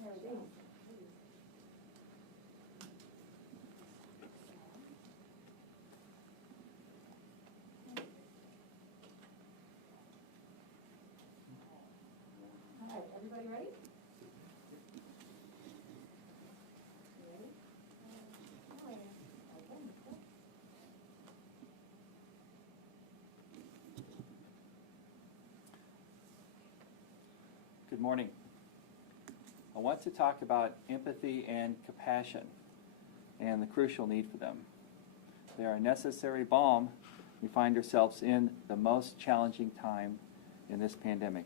There we go. All right, everybody ready? You ready? Okay, cool. Good morning. I want to talk about empathy and compassion and the crucial need for them. They are a necessary balm we find ourselves in the most challenging time in this pandemic.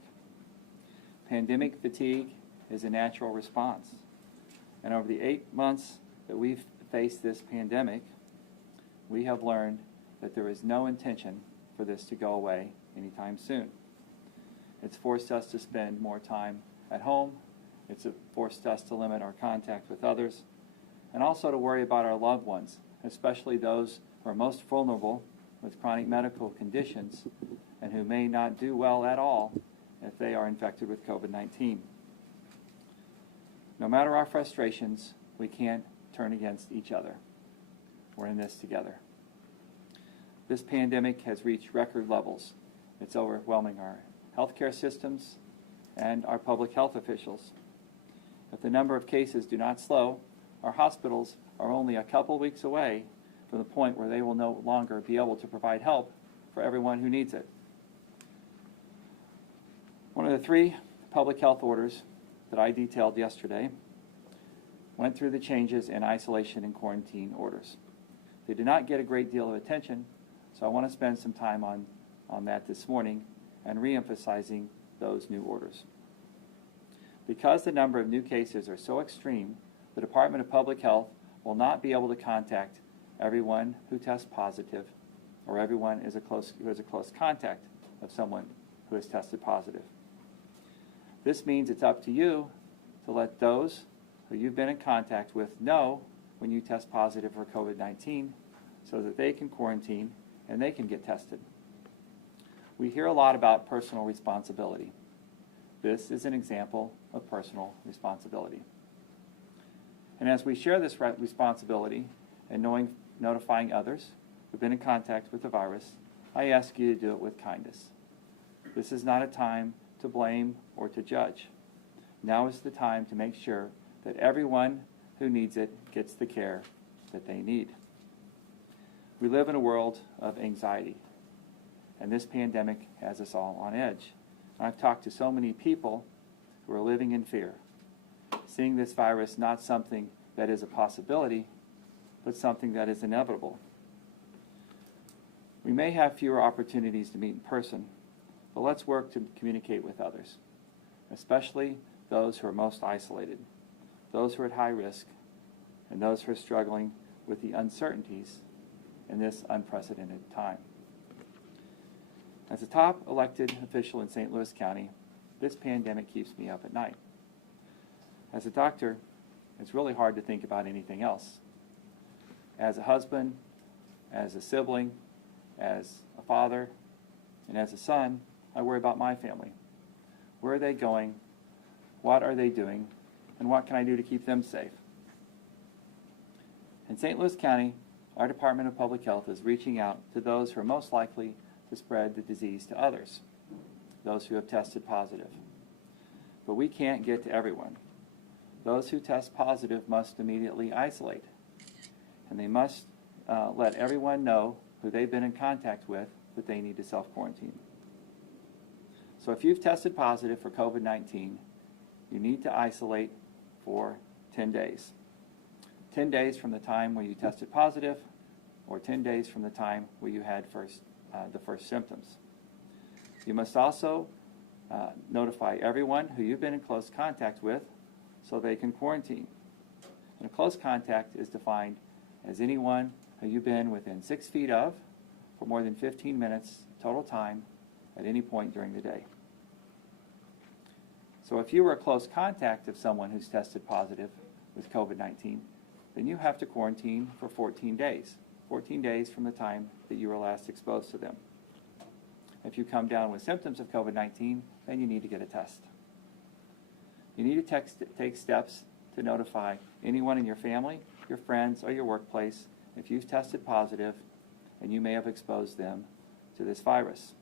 Pandemic fatigue is a natural response. And over the 8 months that we've faced this pandemic, we have learned that there is no intention for this to go away anytime soon. It's forced us to spend more time at home. It's forced us to limit our contact with others, and also to worry about our loved ones, especially those who are most vulnerable with chronic medical conditions and who may not do well at all if they are infected with COVID-19. No matter our frustrations, we can't turn against each other. We're in this together. This pandemic has reached record levels. It's overwhelming our healthcare systems and our public health officials. If the number of cases do not slow, our hospitals are only a couple weeks away from the point where they will no longer be able to provide help for everyone who needs it. One of the 3 public health orders that I detailed yesterday went through the changes in isolation and quarantine orders. They did not get a great deal of attention, so I want to spend some time on that this morning and re-emphasizing those new orders. Because the number of new cases are so extreme, the Department of Public Health will not be able to contact everyone who tests positive or everyone who is a close contact of someone who has tested positive. This means it's up to you to let those who you've been in contact with know when you test positive for COVID-19 so that they can quarantine and they can get tested. We hear a lot about personal responsibility. This is an example of personal responsibility. And as we share this responsibility and notifying others who've been in contact with the virus, I ask you to do it with kindness. This is not a time to blame or to judge. Now is the time to make sure that everyone who needs it gets the care that they need. We live in a world of anxiety, and this pandemic has us all on edge. I've talked to so many people who are living in fear, seeing this virus not something that is a possibility, but something that is inevitable. We may have fewer opportunities to meet in person, but let's work to communicate with others, especially those who are most isolated, those who are at high risk, and those who are struggling with the uncertainties in this unprecedented time. As a top elected official in St. Louis County, this pandemic keeps me up at night. As a doctor, it's really hard to think about anything else. As a husband, as a sibling, as a father, and as a son, I worry about my family. Where are they going? What are they doing? And what can I do to keep them safe? In St. Louis County, our Department of Public Health is reaching out to those who are most likely to spread the disease to others, those who have tested positive. But we can't get to everyone. Those who test positive must immediately isolate, and they must let everyone know who they've been in contact with that they need to self-quarantine. So if you've tested positive for COVID-19, you need to isolate for 10 days. 10 days from the time where you tested positive, or 10 days from the time where you had the first symptoms. You must also notify everyone who you've been in close contact with so they can quarantine. And a close contact is defined as anyone who you've been within 6 feet of for more than 15 minutes total time at any point during the day. So if you were a close contact of someone who's tested positive with COVID-19, then you have to quarantine for 14 days. 14 days from the time that you were last exposed to them. If you come down with symptoms of COVID-19, then you need to get a test. You need to take steps to notify anyone in your family, your friends, or your workplace if you've tested positive and you may have exposed them to this virus.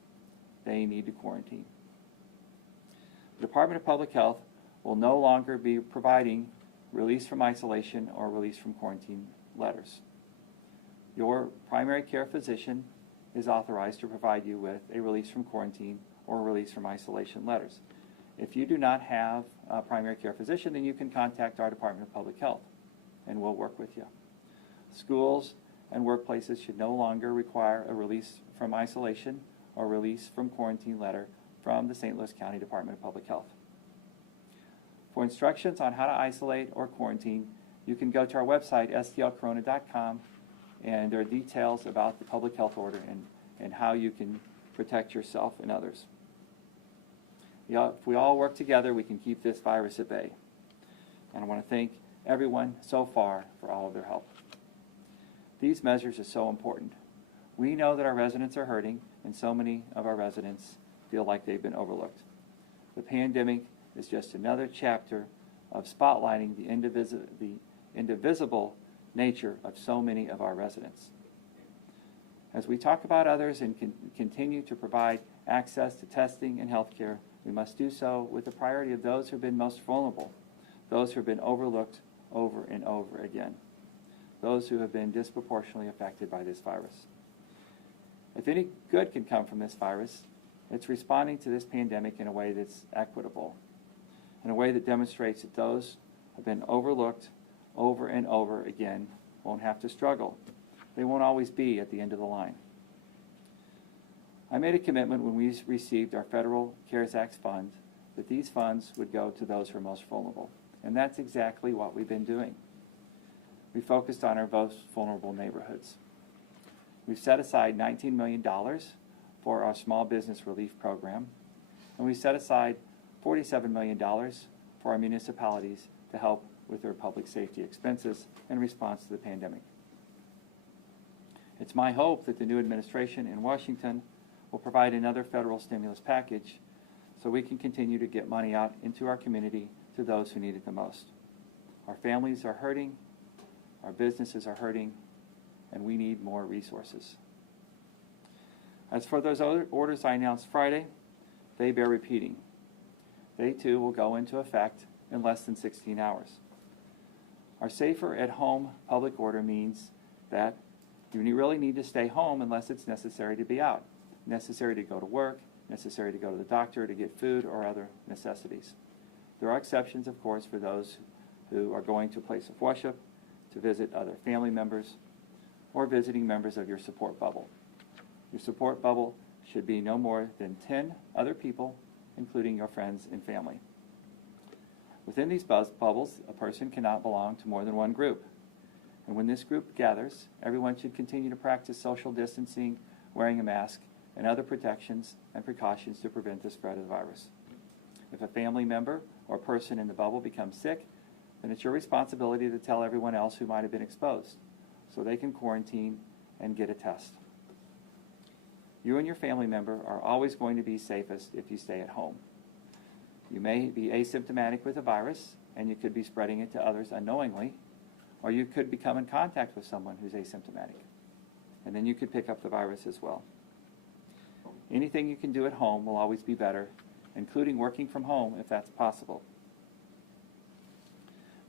They need to quarantine. The Department of Public Health will no longer be providing release from isolation or release from quarantine letters. Your primary care physician is authorized to provide you with a release from quarantine or release from isolation letters. If you do not have a primary care physician, then you can contact our Department of Public Health, and we'll work with you. Schools and workplaces should no longer require a release from isolation or release from quarantine letter from the St. Louis County Department of Public Health. For instructions on how to isolate or quarantine, you can go to our website, stlcorona.com, and there are details about the public health order and how you can protect yourself and others. If we all work together, we can keep this virus at bay. And I want to thank everyone so far for all of their help. These measures are so important. We know that our residents are hurting, and so many of our residents feel like they've been overlooked. The pandemic is just another chapter of spotlighting the indivisible nature of so many of our residents. As we talk about others and continue to provide access to testing and health care, we must do so with the priority of those who have been most vulnerable, those who have been overlooked over and over again, those who have been disproportionately affected by this virus. If any good can come from this virus, it's responding to this pandemic in a way that's equitable, in a way that demonstrates that those who have been overlooked over and over again won't have to struggle. They won't always be at the end of the line. I made a commitment when we received our federal CARES Act funds that these funds would go to those who are most vulnerable. And that's exactly what we've been doing. We focused on our most vulnerable neighborhoods. We've set aside $19 million for our small business relief program, and we set aside $47 million for our municipalities to help with their public safety expenses in response to the pandemic. It's my hope that the new administration in Washington will provide another federal stimulus package so we can continue to get money out into our community to those who need it the most. Our families are hurting, our businesses are hurting, and we need more resources. As for those other orders I announced Friday, they bear repeating. They too will go into effect in less than 16 hours. Our safer at home public order means that you really need to stay home unless it's necessary to be out, necessary to go to work, necessary to go to the doctor, to get food or other necessities. There are exceptions, of course, for those who are going to a place of worship, to visit other family members, or visiting members of your support bubble. Your support bubble should be no more than 10 other people, including your friends and family. Within these bubbles, a person cannot belong to more than one group. And when this group gathers, everyone should continue to practice social distancing, wearing a mask, and other protections and precautions to prevent the spread of the virus. If a family member or person in the bubble becomes sick, then it's your responsibility to tell everyone else who might have been exposed so they can quarantine and get a test. You and your family member are always going to be safest if you stay at home. You may be asymptomatic with the virus, and you could be spreading it to others unknowingly, or you could become in contact with someone who's asymptomatic, and then you could pick up the virus as well. Anything you can do at home will always be better, including working from home if that's possible.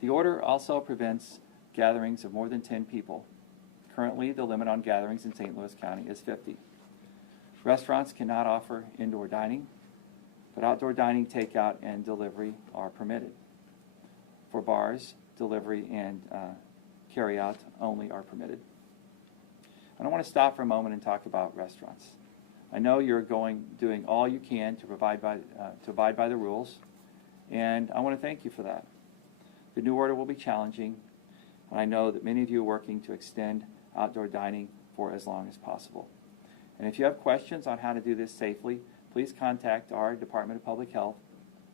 The order also prevents gatherings of more than 10 people. Currently, the limit on gatherings in St. Louis County is 50. Restaurants cannot offer indoor dining, but outdoor dining, takeout, and delivery are permitted. For bars, delivery and carry-out only are permitted. And I want to stop for a moment and talk about restaurants. I know you're doing all you can to abide by the rules, and I want to thank you for that. The new order will be challenging, and I know that many of you are working to extend outdoor dining for as long as possible. And if you have questions on how to do this safely, please contact our Department of Public Health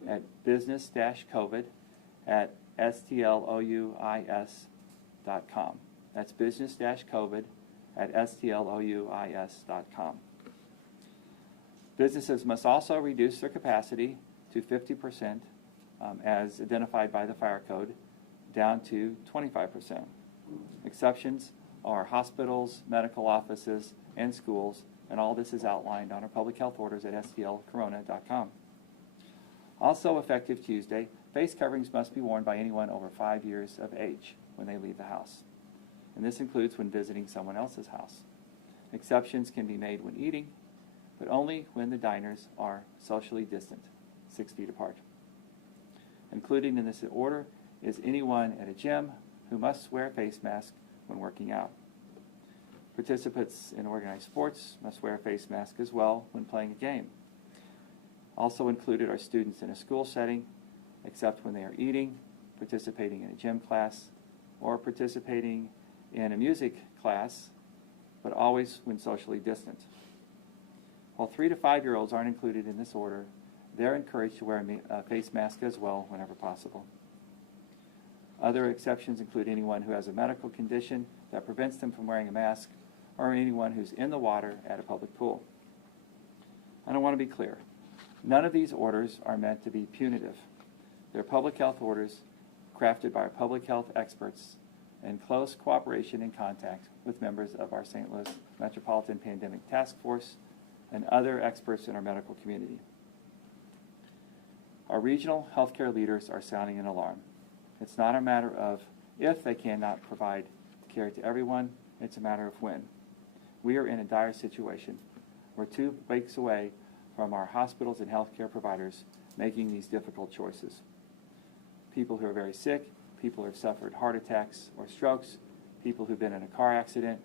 at business-covid@stlouis.com. That's business-covid@stlouis.com. Businesses must also reduce their capacity to 50% as identified by the fire code, down to 25%. Exceptions are hospitals, medical offices, and schools, and all this is outlined on our public health orders at stlcorona.com. Also effective Tuesday, face coverings must be worn by anyone over 5 years of age when they leave the house. And this includes when visiting someone else's house. Exceptions can be made when eating, but only when the diners are socially distant, 6 feet apart. Included in this order is anyone at a gym who must wear a face mask when working out. Participants in organized sports must wear a face mask as well when playing a game. Also included are students in a school setting, except when they are eating, participating in a gym class, or participating in a music class, but always when socially distant. While 3 to 5-year-olds aren't included in this order, they're encouraged to wear a face mask as well whenever possible. Other exceptions include anyone who has a medical condition that prevents them from wearing a mask, or anyone who's in the water at a public pool. And I want to be clear. None of these orders are meant to be punitive. They're public health orders crafted by our public health experts in close cooperation and contact with members of our St. Louis Metropolitan Pandemic Task Force and other experts in our medical community. Our regional healthcare leaders are sounding an alarm. It's not a matter of if they cannot provide care to everyone, it's a matter of when. We are in a dire situation. We're 2 weeks away from our hospitals and healthcare providers making these difficult choices. People who are very sick, people who have suffered heart attacks or strokes, people who've been in a car accident,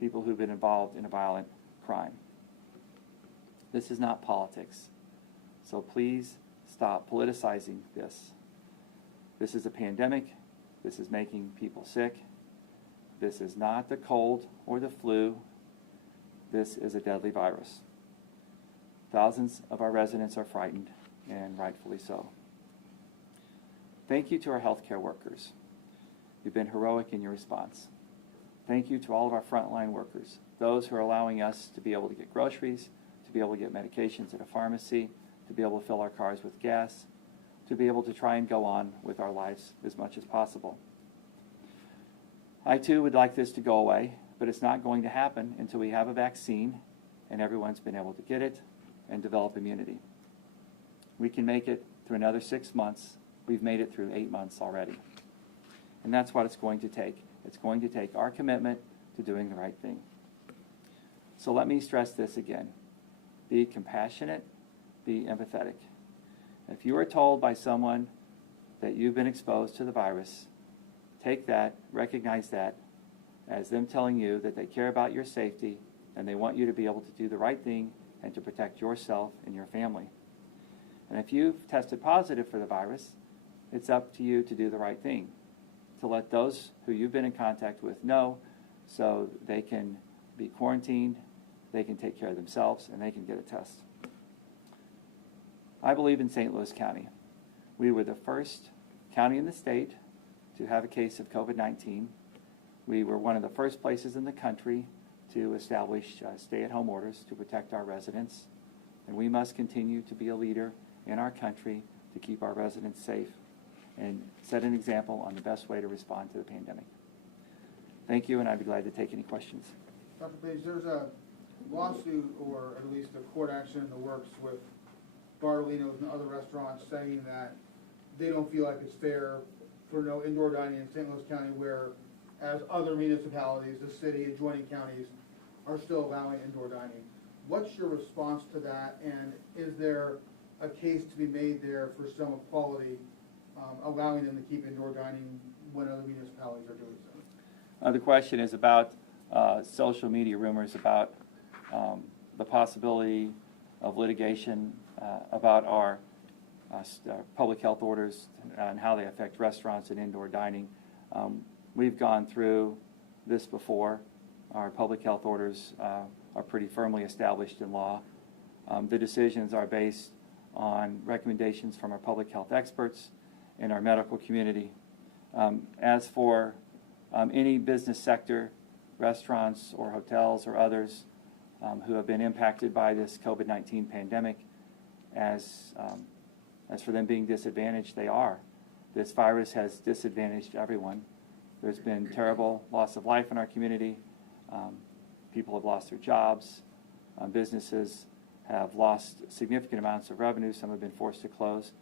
people who've been involved in a violent crime. This is not politics, so please stop politicizing this. This is a pandemic. This is making people sick. This is not the cold or the flu. This is a deadly virus. Thousands of our residents are frightened, and rightfully so. Thank you to our healthcare workers. You've been heroic in your response. Thank you to all of our frontline workers, those who are allowing us to be able to get groceries, to be able to get medications at a pharmacy, to be able to fill our cars with gas, to be able to try and go on with our lives as much as possible. I too would like this to go away, but it's not going to happen until we have a vaccine and everyone's been able to get it and develop immunity. We can make it through another 6 months. We've made it through 8 months already. And that's what it's going to take. It's going to take our commitment to doing the right thing. So let me stress this again. Be compassionate, be empathetic. If you are told by someone that you've been exposed to the virus, take that, recognize that as them telling you that they care about your safety and they want you to be able to do the right thing and to protect yourself and your family. And if you've tested positive for the virus, it's up to you to do the right thing, to let those who you've been in contact with know so they can be quarantined, they can take care of themselves, and they can get a test. I believe in St. Louis County. We were the first county in the state to have a case of COVID-19. We were one of the first places in the country to establish stay-at-home orders to protect our residents. And we must continue to be a leader in our country to keep our residents safe and set an example on the best way to respond to the pandemic. Thank you, and I'd be glad to take any questions. Dr. Page, there's a lawsuit, or at least a court action in the works with Bartolino's and other restaurants saying that they don't feel like it's fair for no indoor dining in St. Louis County, whereas other municipalities, the city, adjoining counties, are still allowing indoor dining. What's your response to that, and is there a case to be made there for some equality, allowing them to keep indoor dining when other municipalities are doing so? The question is about social media rumors about the possibility of litigation about our public health orders and how they affect restaurants and indoor dining. We've gone through this before. Our public health orders are pretty firmly established in law. The decisions are based on recommendations from our public health experts and our medical community. As for any business sector, restaurants or hotels or others who have been impacted by this COVID-19 pandemic, as As for them being disadvantaged, they are. This virus has disadvantaged everyone. There's been terrible loss of life in our community. People have lost their jobs. Businesses have lost significant amounts of revenue. Some have been forced to close.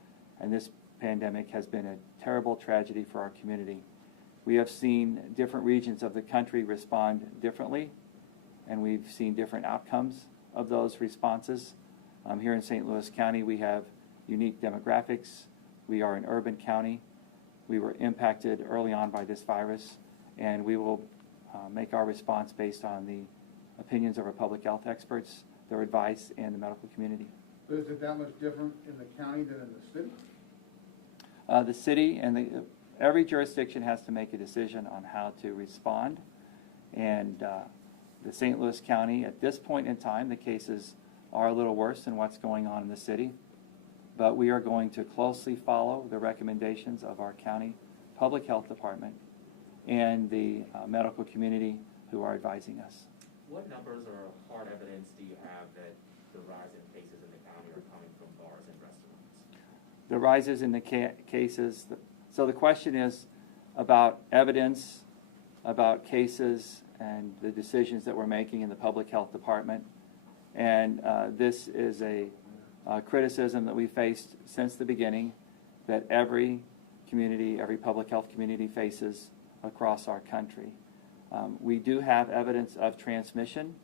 And this pandemic has been a terrible tragedy for our community. We have seen different regions of the country respond differently, and we've seen different outcomes of those responses. Here in St. Louis County, we have unique demographics. We are an urban county. We were impacted early on by this virus, and we will make our response based on the opinions of our public health experts, their advice, and the medical community. But is it that much different in the county than in the city? The city and every jurisdiction has to make a decision on how to respond, and the St. Louis County, at this point in time, the cases are a little worse than what's going on in the city, but we are going to closely follow the recommendations of our county public health department and the medical community who are advising us. What numbers or hard evidence do you have that the rise in cases in the county are coming from bars and restaurants? The rises in the cases, so the question is about evidence, about cases, and the decisions that we're making in the public health department. And this is a criticism that we faced since the beginning, that every community, every public health community faces across our country. We do have evidence of transmission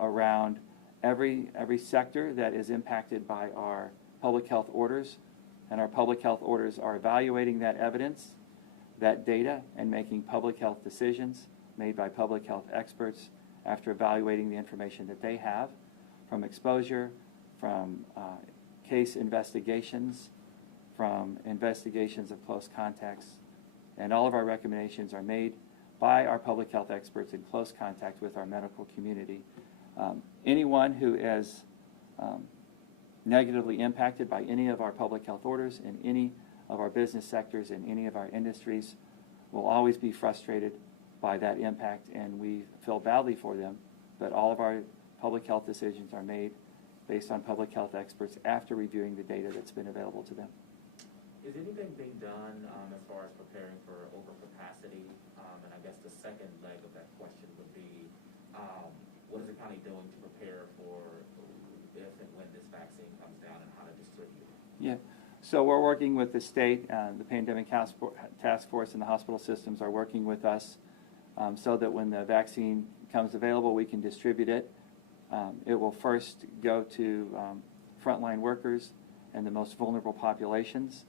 around every sector that is impacted by our public health orders, and our public health orders are evaluating that evidence, that data, and making public health decisions made by public health experts after evaluating the information that they have from exposure, from case investigations, from investigations of close contacts, and all of our recommendations are made by our public health experts in close contact with our medical community. Anyone who is negatively impacted by any of our public health orders in any of our business sectors, in any of our industries, will always be frustrated by that impact, and we feel badly for them. But all of our public health decisions are made based on public health experts after reviewing the data that's been available to them. Is anything being done as far as preparing for overcapacity? And I guess the second leg of that question would be, what is the county doing to prepare for if and when this vaccine comes down, and how to distribute it? Yeah, so we're working with the state, the Pandemic Task Force and the hospital systems are working with us so that when the vaccine comes available, we can distribute it. It will first go to frontline workers and the most vulnerable populations,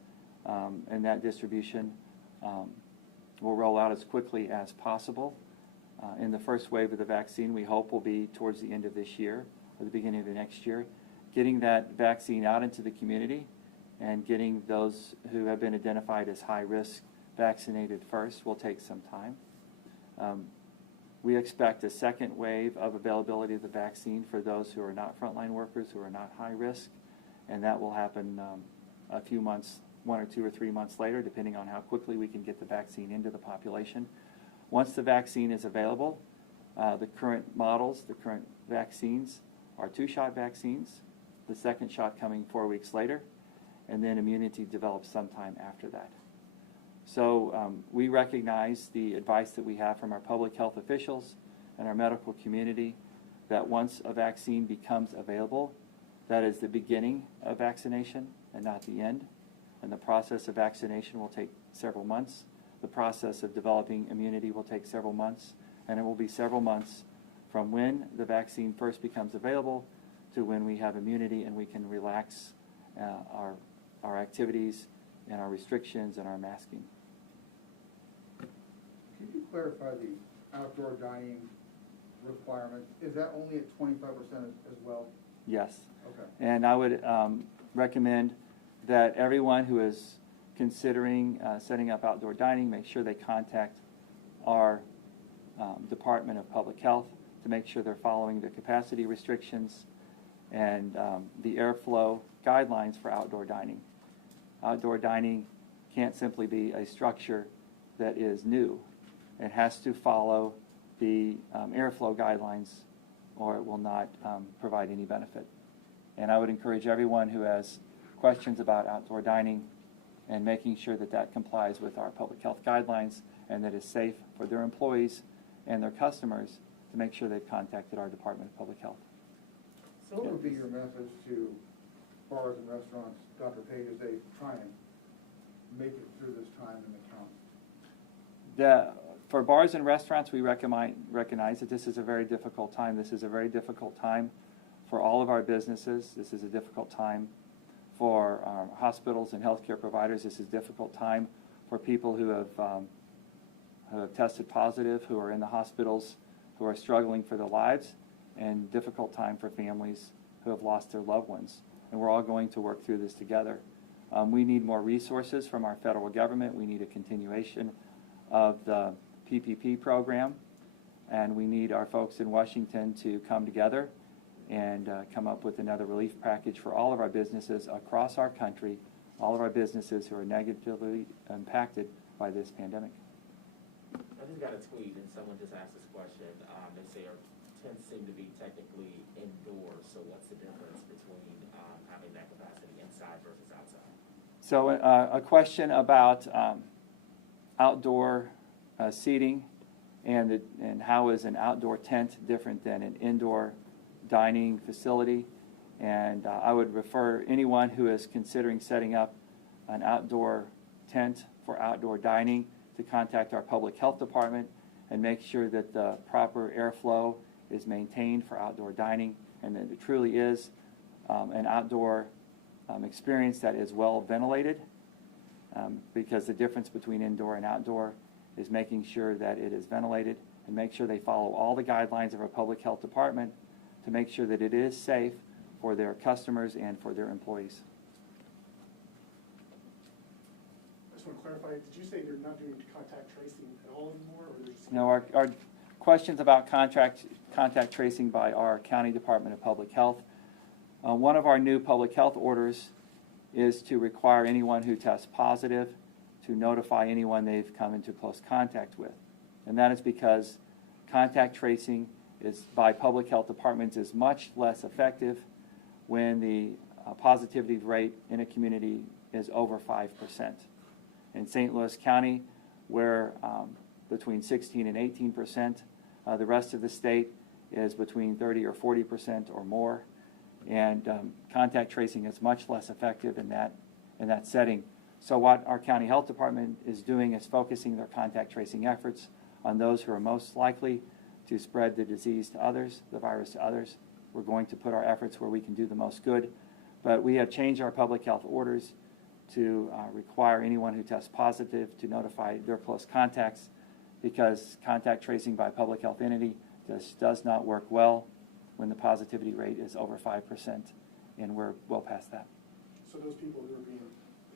and that distribution will roll out as quickly as possible. In the first wave of the vaccine, we hope will be towards the end of this year or the beginning of the next year. Getting that vaccine out into the community and getting those who have been identified as high risk vaccinated first will take some time. We expect a second wave of availability of the vaccine for those who are not frontline workers, who are not high risk, and that will happen a few months, 1 or 2 or 3 months later, depending on how quickly we can get the vaccine into the population. Once the vaccine is available, the current models, the current vaccines are 2-shot vaccines, the second shot coming 4 weeks later, and then immunity develops sometime after that. So we recognize the advice that we have from our public health officials and our medical community that once a vaccine becomes available, that is the beginning of vaccination and not the end. And the process of vaccination will take several months. The process of developing immunity will take several months, and it will be several months from when the vaccine first becomes available to when we have immunity and we can relax our activities and our restrictions and our masking. Could you clarify the outdoor dining requirement? Is that only at 25% as well? Yes. Okay. And I would recommend that everyone who is considering setting up outdoor dining make sure they contact our Department of Public Health to make sure they're following the capacity restrictions and the airflow guidelines for outdoor dining. Outdoor dining can't simply be a structure that is new. It has to follow the airflow guidelines or it will not provide any benefit. And I would encourage everyone who has questions about outdoor dining and making sure that that complies with our public health guidelines and that it's safe for their employees and their customers, to make sure they've contacted our Department of Public Health. So what would be your message to bars and restaurants, Dr. Page, as they try and make it through this time in the county? For bars and restaurants, we recognize that this is a very difficult time. This is a very difficult time for all of our businesses. This is a difficult time for hospitals and healthcare providers. This is a difficult time for people who have tested positive, who are in the hospitals, who are struggling for their lives, and difficult time for families who have lost their loved ones. And we're all going to work through this together. We need more resources from our federal government. We need a continuation of the PPP program, and we need our folks in Washington to come together and come up with another relief package for all of our businesses across our country, all of our businesses who are negatively impacted by this pandemic. I just got a tweet and someone just asked this question. They say our tents seem to be technically indoors, so what's the difference between having that capacity inside versus outside? So a question about outdoor seating and how is an outdoor tent different than an indoor dining facility. And I would refer anyone who is considering setting up an outdoor tent for outdoor dining to contact our public health department and make sure that the proper airflow is maintained for outdoor dining and that it truly is an outdoor experience that is well ventilated, because the difference between indoor and outdoor is making sure that it is ventilated and make sure they follow all the guidelines of our public health department to make sure that it is safe for their customers and for their employees. I just want to clarify, did you say you're not doing contact tracing at all anymore? Or just No, our questions about contact tracing by our County Department of Public Health. One of our new public health orders is to require anyone who tests positive to notify anyone they've come into close contact with. And that is because contact tracing by public health departments is much less effective when the positivity rate in a community is over 5%. In St. Louis County, we're between 16 and 18%. The rest of the state is between 30 or 40% or more. And contact tracing is much less effective in that setting. So what our county health department is doing is focusing their contact tracing efforts on those who are most likely to spread the disease to others, the virus to others. We're going to put our efforts where we can do the most good. But we have changed our public health orders to require anyone who tests positive to notify their close contacts, because contact tracing by a public health entity does not work well when the positivity rate is over 5%, and we're well past that. So those people who are being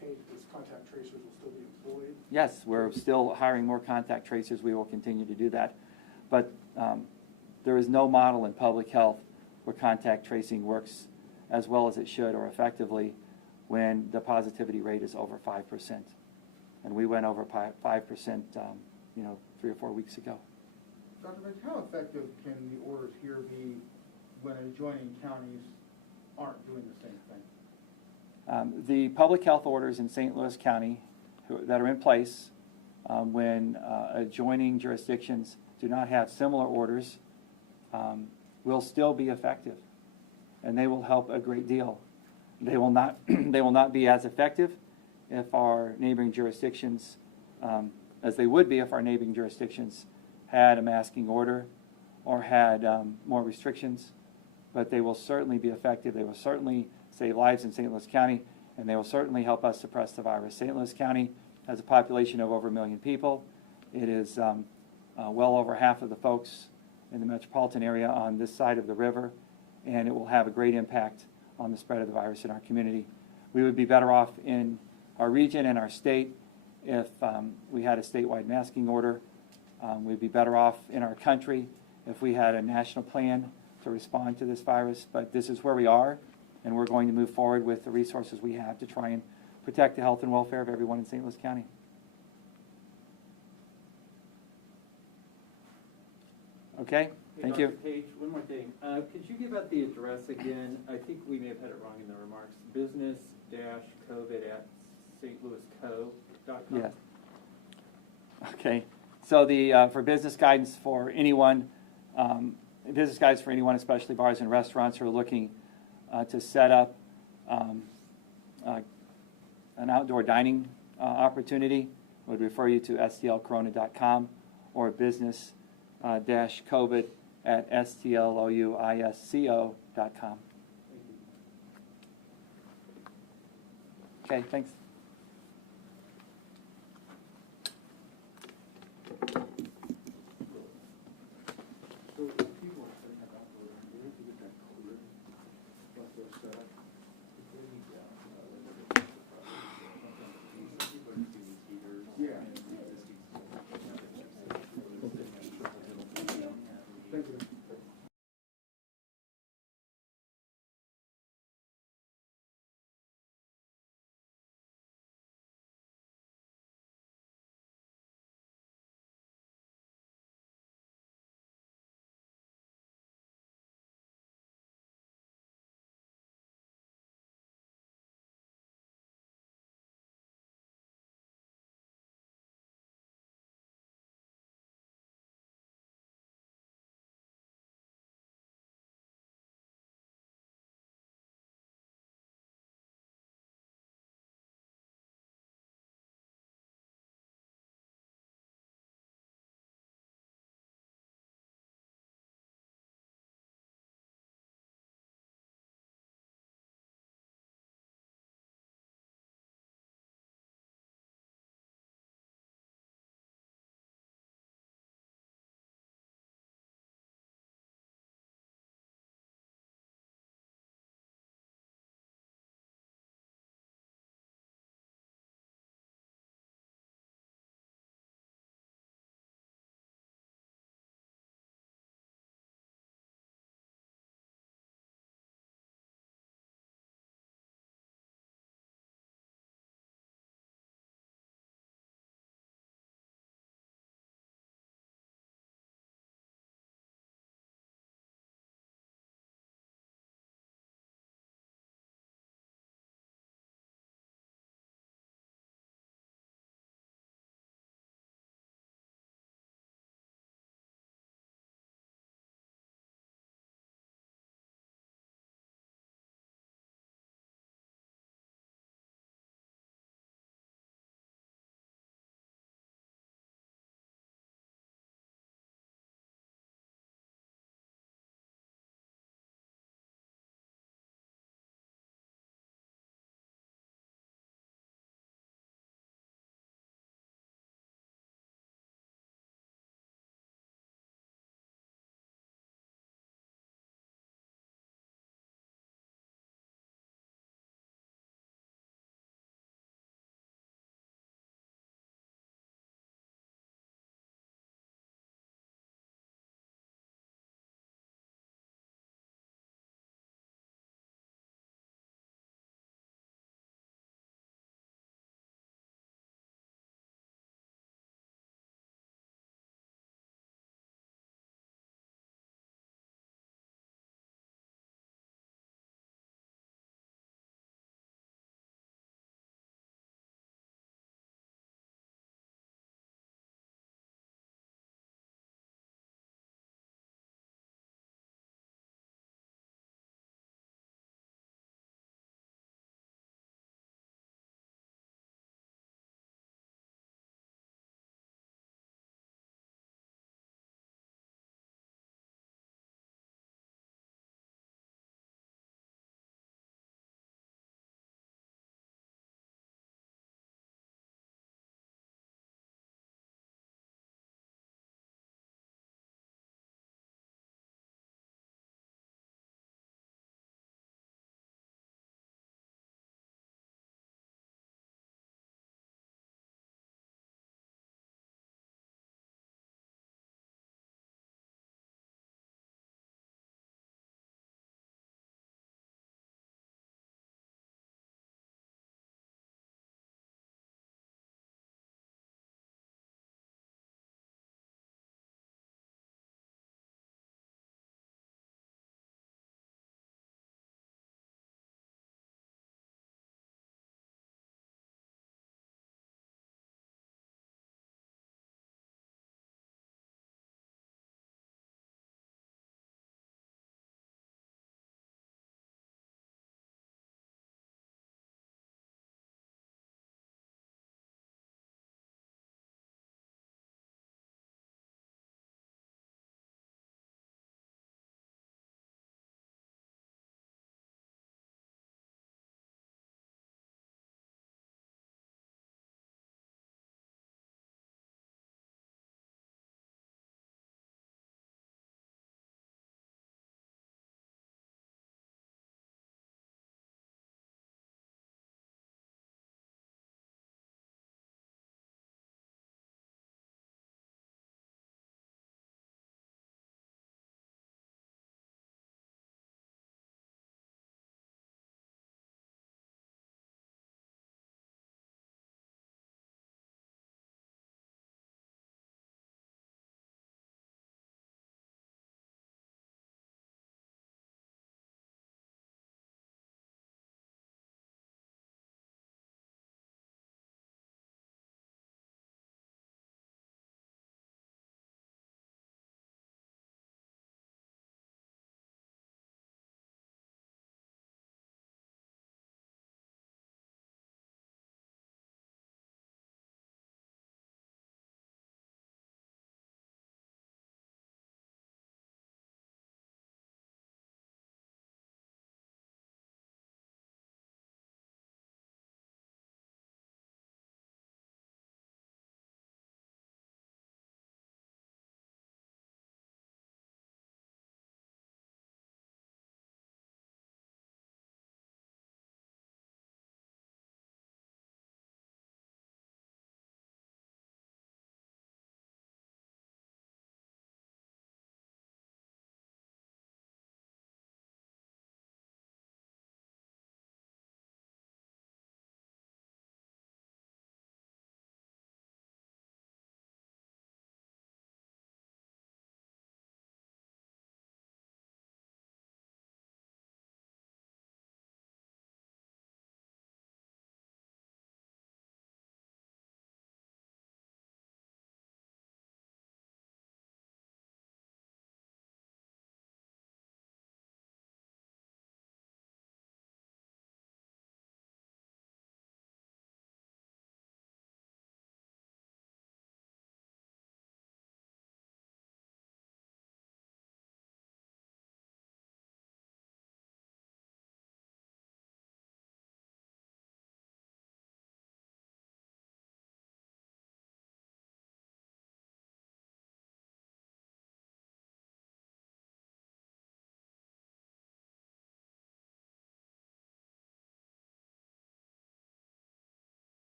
paid as contact tracers will still be employed? Yes, we're still hiring more contact tracers. We will continue to do that. But there is no model in public health where contact tracing works as well as it should or effectively when the positivity rate is over 5%. And we went over 5%, 3 or 4 weeks ago. Dr. Page, how effective can the orders here be when adjoining counties aren't doing the same thing? The public health orders in St. Louis County that are in place when adjoining jurisdictions do not have similar orders will still be effective, and they will help a great deal. They will not be as effective if our neighboring jurisdictions, as they would be if our neighboring jurisdictions had a masking order or had more restrictions, but they will certainly be effective. They will certainly save lives in St. Louis County, and they will certainly help us suppress the virus. St. Louis County has a population of over 1 million people. It is well over half of the folks in the metropolitan area on this side of the river, and it will have a great impact on the spread of the virus in our community. We would be better off in our region and our state if we had a statewide masking order. We'd be better off in our country if we had a national plan to respond to this virus, but this is where we are, and we're going to move forward with the resources we have to try and protect the health and welfare of everyone in St. Louis County. Okay, thank you. Dr. Page, one more thing. Could you give out the address again? I think we may have had it wrong in the remarks. Business stl-covid@stlouisco.com. Yes. Okay, so the, for business guidance for anyone, especially bars and restaurants who are looking to set up an outdoor dining opportunity, would refer you to stlcorona.com or business-covid@stlouisco.com. Okay, thanks.